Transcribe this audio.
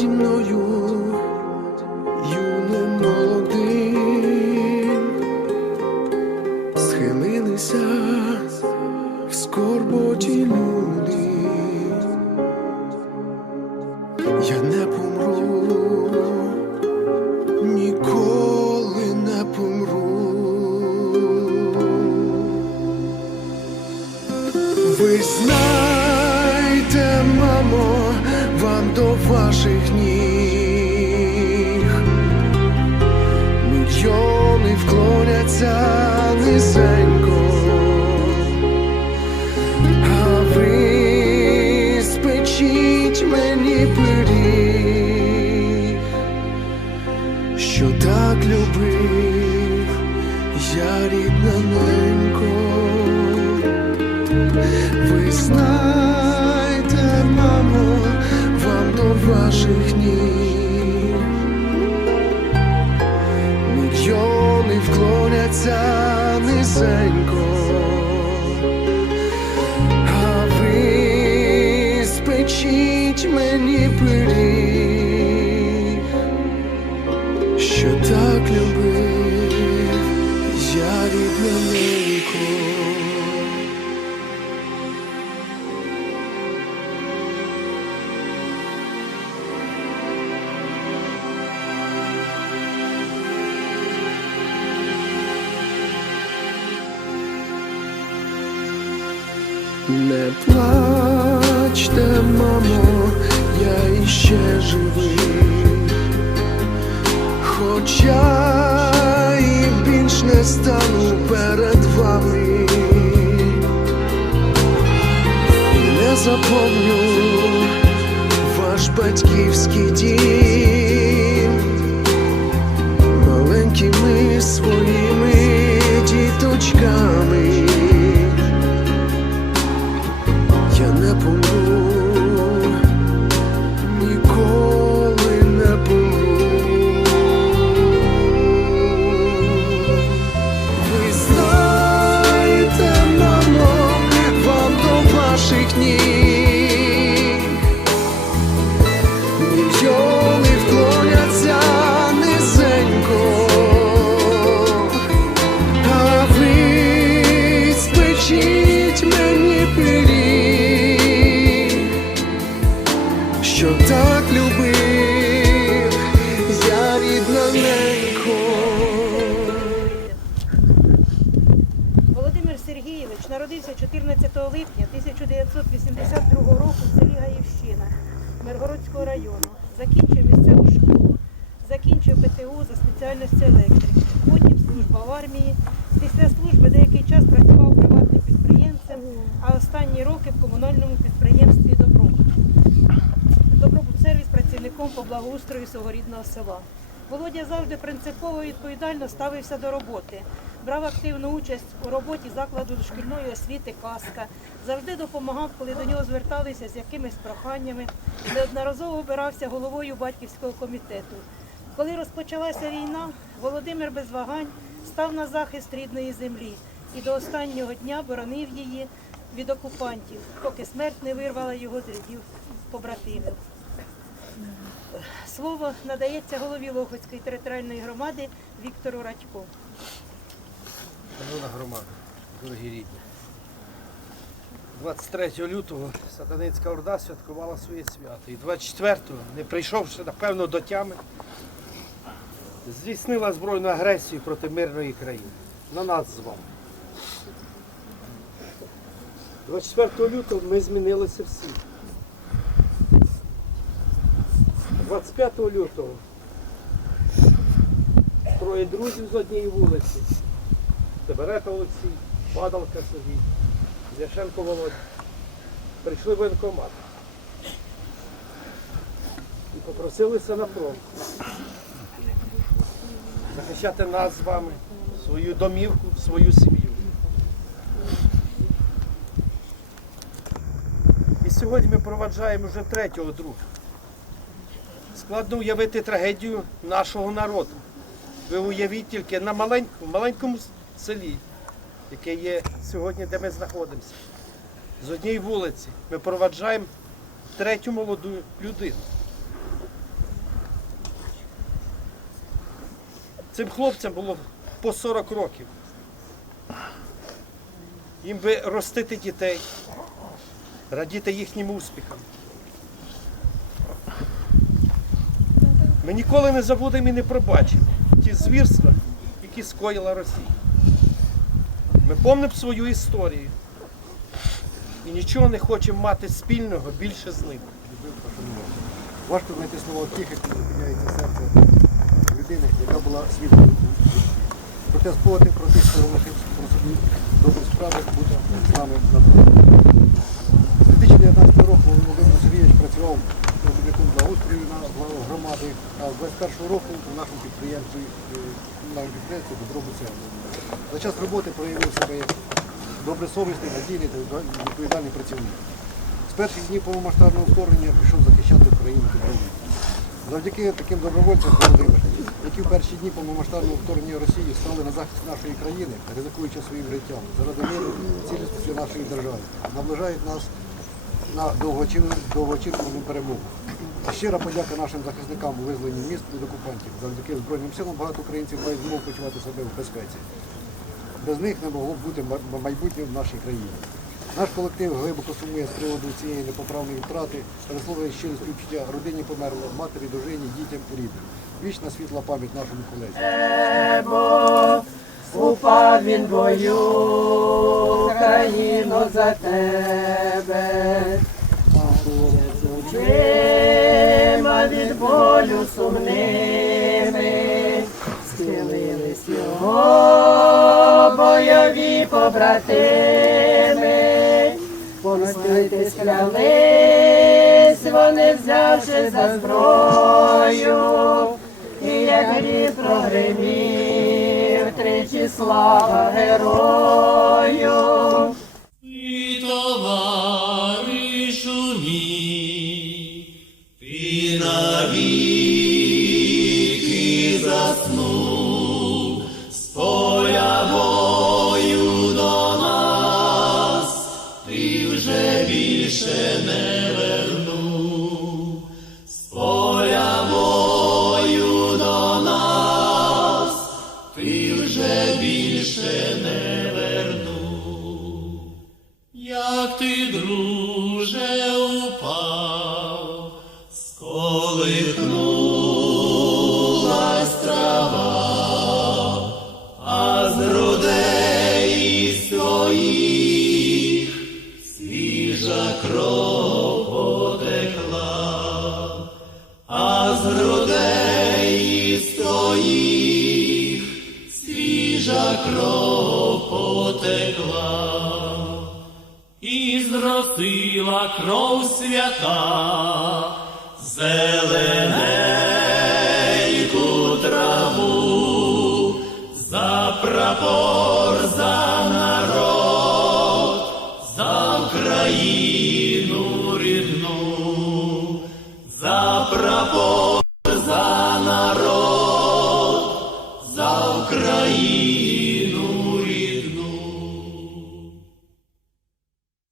наді мною, юним молодим, схилилися в скорботі люди, я не помру ніколи. Низенько, а ви спечіть мені пиріг, що так любив я рідна ненько. Ви знаєте, мамо, вам до ваших ніг мільйони senko Не мамо, я іще живий, хоча і більш не стану перед вами, і не запомню ваш батьківський дім народився 14 липня 1982 року в селі Гаївщина Миргородського району. Закінчив місцеву школу, закінчив ПТУ за спеціальністю електрик. Потім служба в армії. Після служби деякий час працював приватним підприємцем, а останні роки в комунальному підприємстві Добробут. Добробут сервіс працівником по благоустрою свого рідного села. Володя завжди принципово і відповідально ставився до роботи. Брав активну участь у роботі закладу дошкільної освіти Каска. Завжди допомагав, коли до нього зверталися з якимись проханнями. Неодноразово обирався головою батьківського комітету. Коли розпочалася війна, Володимир без вагань став на захист рідної землі і до останнього дня боронив її від окупантів, поки смерть не вирвала його з рядів побратимів. Слово надається голові Лохвицької територіальної громади Віктору Радько. Шановна громада, дорогі рідні. 23 лютого Сатаницька Орда святкувала своє свято. І 24-го, не прийшовши, напевно, до тями, здійснила збройну агресію проти мирної країни. На нас з вами. 24 лютого ми змінилися всі. 25 лютого троє друзів з однієї вулиці. Теберета Олексій, Падалка Сергій, Ляшенко Володя. Прийшли в воєнкомат. І попросилися на фронт. Захищати нас з вами, свою домівку, свою сім'ю. І сьогодні ми проваджаємо вже третього друга. Складно уявити трагедію нашого народу. Ви уявіть тільки на маленькому, маленькому селі, яке є сьогодні, де ми знаходимося. З однієї вулиці ми проваджаємо третю молоду людину. Цим хлопцям було по 40 років. Їм би ростити дітей, радіти їхнім успіхам. Ми ніколи не забудемо і не пробачимо ті звірства, які скоїла Росія. Ми помнимо свою історію і нічого не хочемо мати спільного більше з ними. Важко знайти слова втіхи, коли зупиняється серце людини, яка була свідком. Проте спогадів про тих, хто залишив про собі добрі справи, буде з нами. З 2019 року Володимир Сергійович працював робітником благоустрою на громади, а з 2021 року у нашому підприємстві, е, комунальному підприємстві Добробуця. За час роботи проявив себе як добросовісний, надійний та відповідальний працівник. З перших днів повномасштабного вторгнення пішов захищати Україну добровольцем. Завдяки таким добровольцям Володимир, які в перші дні повномасштабного вторгнення Росії стали на захист нашої країни, ризикуючи своїм життям заради миру цілісності нашої держави, наближають нас на довгоочікувану перемогу. Щира подяка нашим захисникам у визволенні міст від окупантів. Завдяки Збройним силам багато українців мають змогу почувати себе в безпеці. Без них не могло б бути майбутнє в нашій країні. Наш колектив глибоко сумує з приводу цієї непоправної втрати висловлює щире співчуття родині померлого, матері, дружині, дітям і рідним. Вічна світла пам'ять нашому колезі. Упав він бою, Україно за тебе. Очима від болю сумними, схилились його бойові побратими. Помститись клялись, вони взявши за зброю, і як гріб прогримів, тричі слава герою. І товаришу мій, ти навіки потекла і зростила кров свята, зелененьку траву, за